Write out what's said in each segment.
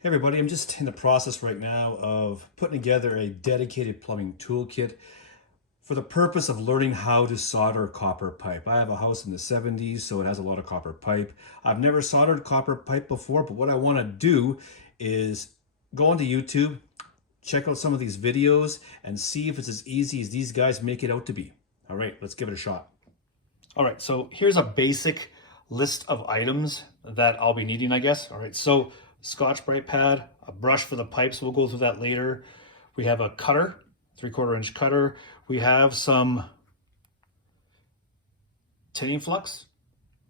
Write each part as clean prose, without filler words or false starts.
Hey everybody, I'm just in the process right now of putting together a dedicated plumbing toolkit for the purpose of learning how to solder copper pipe. I have a house in the 70s, so it has a lot of copper pipe. I've never soldered copper pipe before, but what I want to do is go onto YouTube, check out some of these videos, and see if it's as easy as these guys make it out to be. All right, let's give it a shot. All right, so here's a basic list of items that I'll be needing, I guess. All right, so Scotch-Brite pad, a brush for the pipes, we'll go through that later. We have a cutter, 3/4 inch cutter. We have some tinning flux,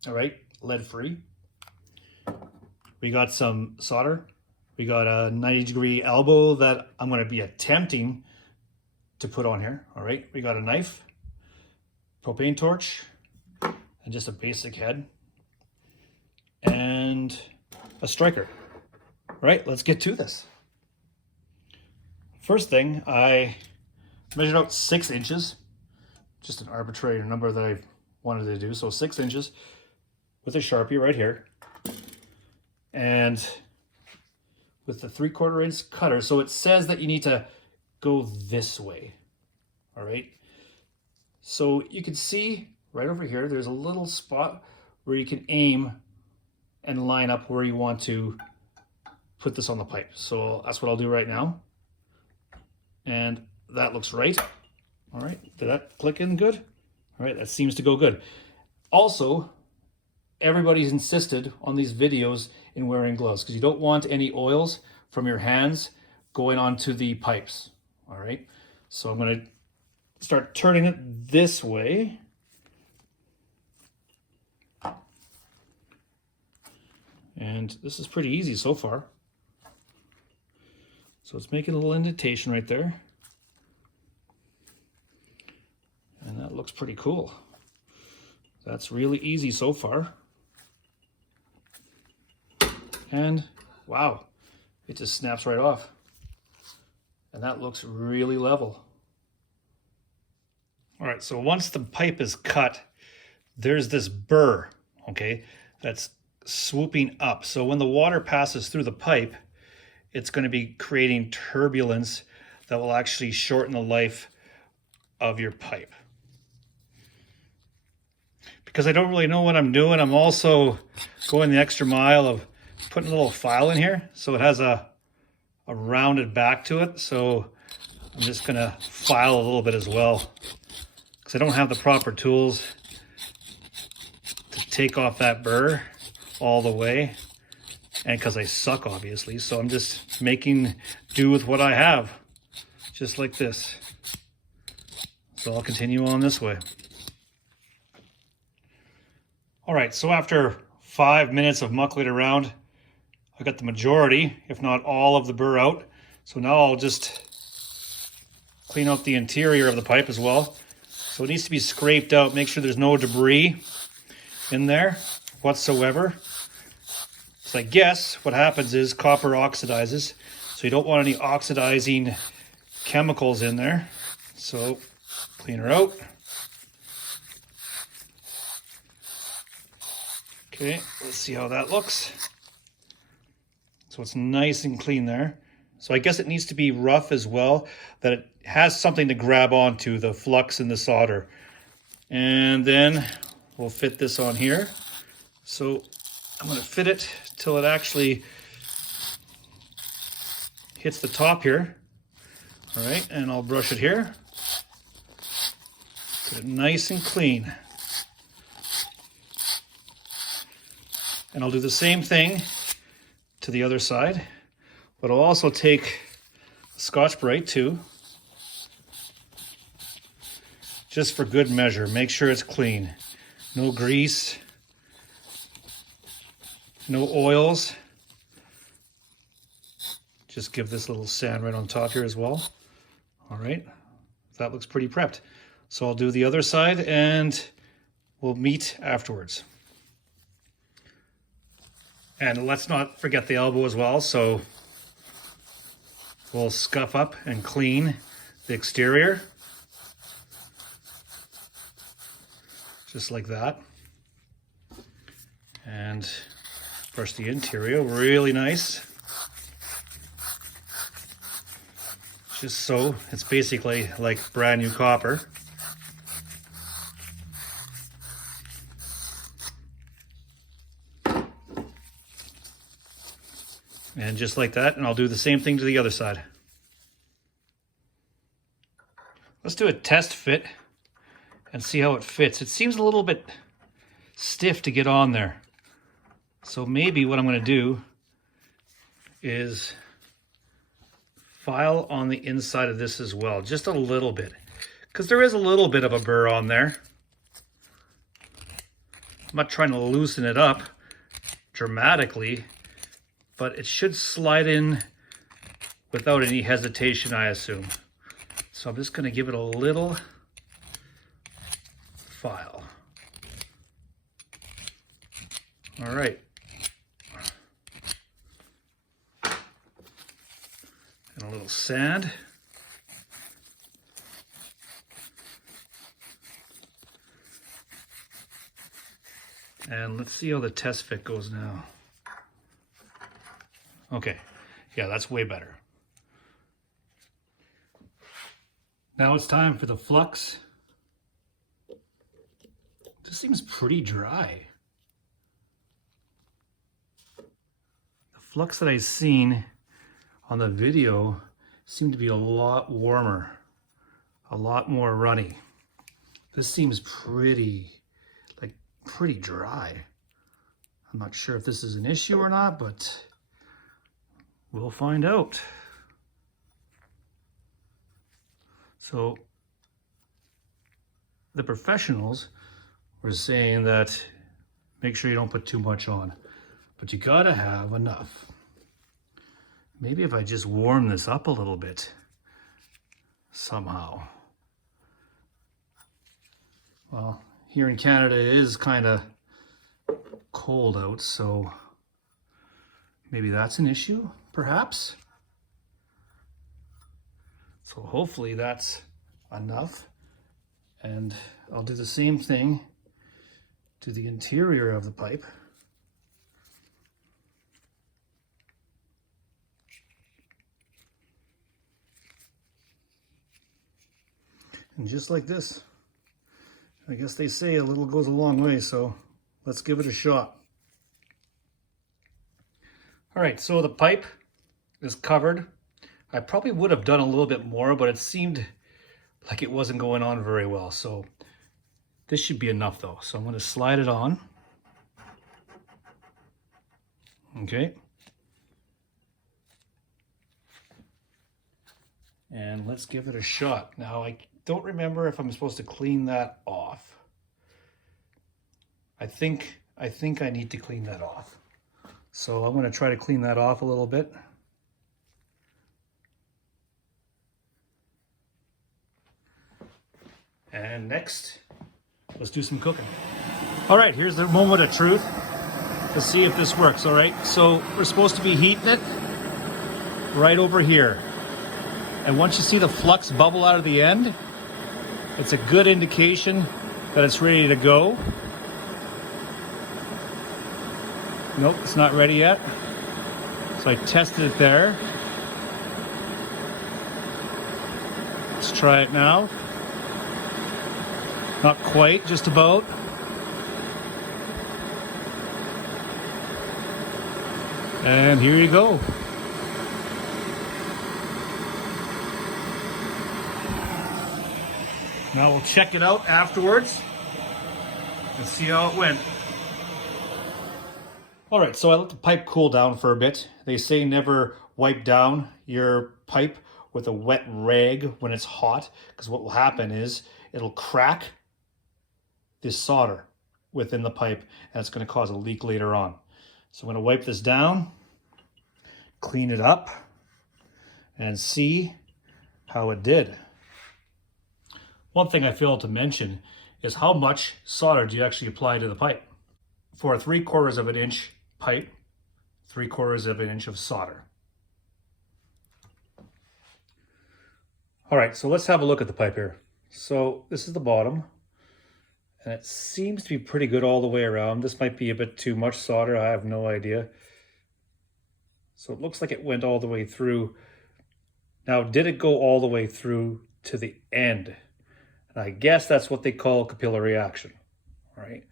all right, lead-free. We got some solder. We got a 90-degree elbow that I'm gonna be attempting to put on here, all right. We got a knife, propane torch, and just a basic head, and a striker. All right, let's get to this. First thing, I measured out 6 inches, just an arbitrary number that I wanted to do. So 6 inches with a Sharpie right here. And with the 3/4 inch cutter. So it says that you need to go this way. All right. So you can see right over here, there's a little spot where you can aim and line up where you want to put this on the pipe. So that's what I'll do right now. And that looks right. All right, did that click in good? All right, that seems to go good. Also, everybody's insisted on these videos in wearing gloves because you don't want any oils from your hands going onto the pipes. All right, so I'm gonna start turning it this way. And this is pretty easy so far. So it's making a little indentation right there. And that looks pretty cool. That's really easy so far. And wow, it just snaps right off. And that looks really level. All right, so once the pipe is cut, there's this burr, okay, that's swooping up. So when the water passes through the pipe, it's going to be creating turbulence that will actually shorten the life of your pipe. Because I don't really know what I'm doing, I'm also going the extra mile of putting a little file in here so it has a rounded back to it. So I'm just going to file a little bit as well because I don't have the proper tools to take off that burr all the way, and because I suck obviously, so I'm just making do with what I have, just like this. So I'll continue on this way. All right, so after 5 minutes of muckling around, I got the majority, if not all, of the burr out. So now I'll just clean out the interior of the pipe as well. So it needs to be scraped out, make sure there's no debris in there whatsoever. So I guess what happens is copper oxidizes, so you don't want any oxidizing chemicals in there. So clean her out. Okay, let's see how that looks. So it's nice and clean there. So I guess it needs to be rough as well, that it has something to grab onto, the flux and the solder. And then we'll fit this on here. So I'm going to fit it till it actually hits the top here. All right, and I'll brush it here. Get it nice and clean. And I'll do the same thing to the other side, but I'll also take Scotch-Brite too, just for good measure. Make sure it's clean. No grease, no oils. Just give this little sand right on top here as well. All right, that looks pretty prepped. So I'll do the other side and we'll meet afterwards. And let's not forget the elbow as well. So we'll scuff up and clean the exterior. Just like that. And brush the interior really nice. just so. It's basically like brand new copper. And just like that, and I'll do the same thing to the other side. Let's do a test fit and see how it fits. It seems a little bit stiff to get on there. So maybe what I'm going to do is file on the inside of this as well, just a little bit, because there is a little bit of a burr on there. I'm not trying to loosen it up dramatically, but it should slide in without any hesitation, I assume. So I'm just going to give it a little file. All right. And a little sand. And let's see how the test fit goes now. Okay, yeah, that's way better. Now it's time for the flux. This seems pretty dry. The flux that I've seen on the video seemed to be a lot warmer, a lot more runny. This seems pretty dry. I'm not sure if this is an issue or not, but we'll find out. So the professionals were saying that make sure you don't put too much on, but you gotta have enough. Maybe if I just warm this up a little bit somehow. Well, here in Canada it is kind of cold out, so maybe that's an issue, perhaps. So hopefully that's enough. And I'll do the same thing to the interior of the pipe. And just like this, I guess they say a little goes a long way, so let's give it a shot. All right, so the pipe is covered. I probably would have done a little bit more, but it seemed like it wasn't going on very well. So this should be enough though. So I'm going to slide it on. Okay. And let's give it a shot. Now I don't remember if I'm supposed to clean that off. I think I need to clean that off. So I'm going to try to clean that off a little bit. And next, let's do some cooking. All right, here's the moment of truth. Let's see if this works, all right? So we're supposed to be heating it right over here. And once you see the flux bubble out of the end, it's a good indication that it's ready to go. Nope, it's not ready yet. So I tested it there. Let's try it now. Not quite, just about. And here you go. Now we'll check it out afterwards and see how it went. All right, so I let the pipe cool down for a bit. They say never wipe down your pipe with a wet rag when it's hot, because what will happen is it'll crack this solder within the pipe and it's going to cause a leak later on. So I'm going to wipe this down, clean it up, and see how it did. One thing I failed to mention is how much solder do you actually apply to the pipe. For a 3/4 of an inch pipe, 3/4 of an inch of solder. All right, so let's have a look at the pipe here. So this is the bottom, and it seems to be pretty good all the way around. This might be a bit too much solder, I have no idea. So it looks like it went all the way through Now, did it go all the way through to the end? And I guess that's what they call capillary action. All right.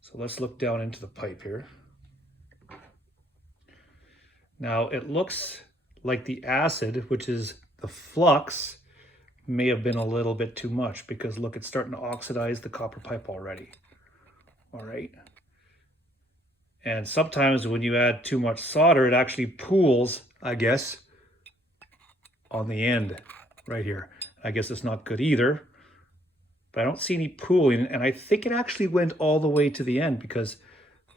So let's look down into the pipe here. Now it looks like the acid, which is the flux, may have been a little bit too much, because look, it's starting to oxidize the copper pipe already. All right. And sometimes when you add too much solder, it actually pools, I guess, on the end right here. I guess it's not good either, but I don't see any pooling. And I think it actually went all the way to the end, because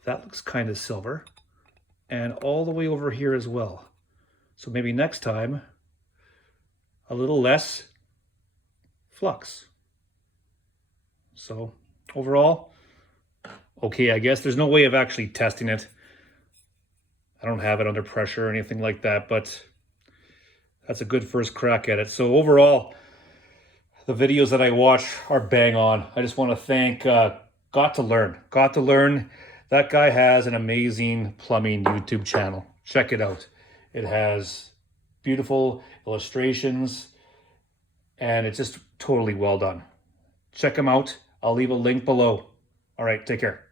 that looks kind of silver, and all the way over here as well. So maybe next time, a little less flux. So overall, okay, I guess there's no way of actually testing it. I don't have it under pressure or anything like that, but that's a good first crack at it. So overall, the videos that I watch are bang on. I just want to thank Got to Learn. That guy has an amazing plumbing YouTube channel. Check it out. It has beautiful illustrations, and it's just totally well done. Check him out. I'll leave a link below. All right, take care.